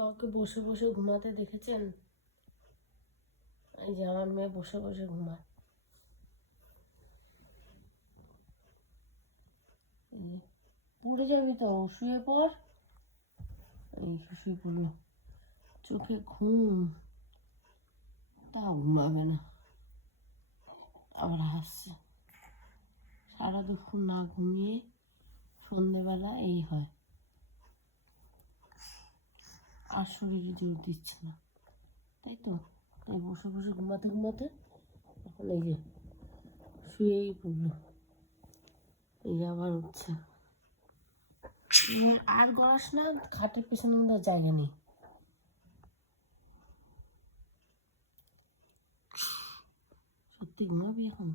কাউকে বসে বসে ঘুমাতে দেখেছেন? এই যে আমার মেয়ে বসে বসে ঘুমায়। পড়ে যাবি তো, শুয়ে পড়। এই শুয়ে পড়লো, চোখে ঘুম, তা ঘুমাবে না, আবার হাসছে। সারা দুপুর না ঘুমিয়ে সন্ধেবেলা এই হয়, আর শরীরে জোর দিচ্ছে না, তাই তো। তাই বসে বসে ঘুমাতে ঘুমাতে এখন এই যে শুয়েই পড়লো, এই যে আবার উঠছে। আর গড়াস না, খাটের পেছনে কিন্তু জায়গা নেই। সত্যি ঘুমাবি এখন?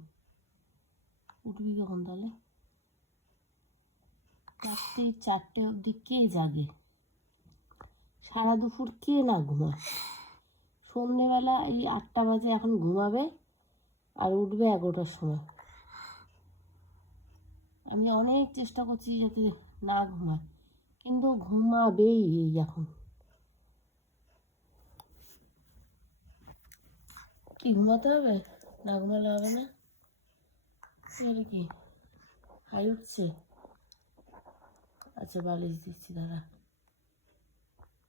উঠবি কখন তাহলে? চারটে অবধি কে জাগে? সারা দুপুর কে না ঘুমায়? সন্ধেবেলা এই 8টা বাজে এখন ঘুমাবে, আর উঠবে 11টার সময়। আমি অনেক চেষ্টা করছি যাতে না ঘুমায়, কিন্তু ঘুমাবেই। এই এখন কি ঘুমাতে হবে? না ঘুমালে হবে না? কি হাই উঠছে? আচ্ছা বালিশ দিচ্ছি দাদা।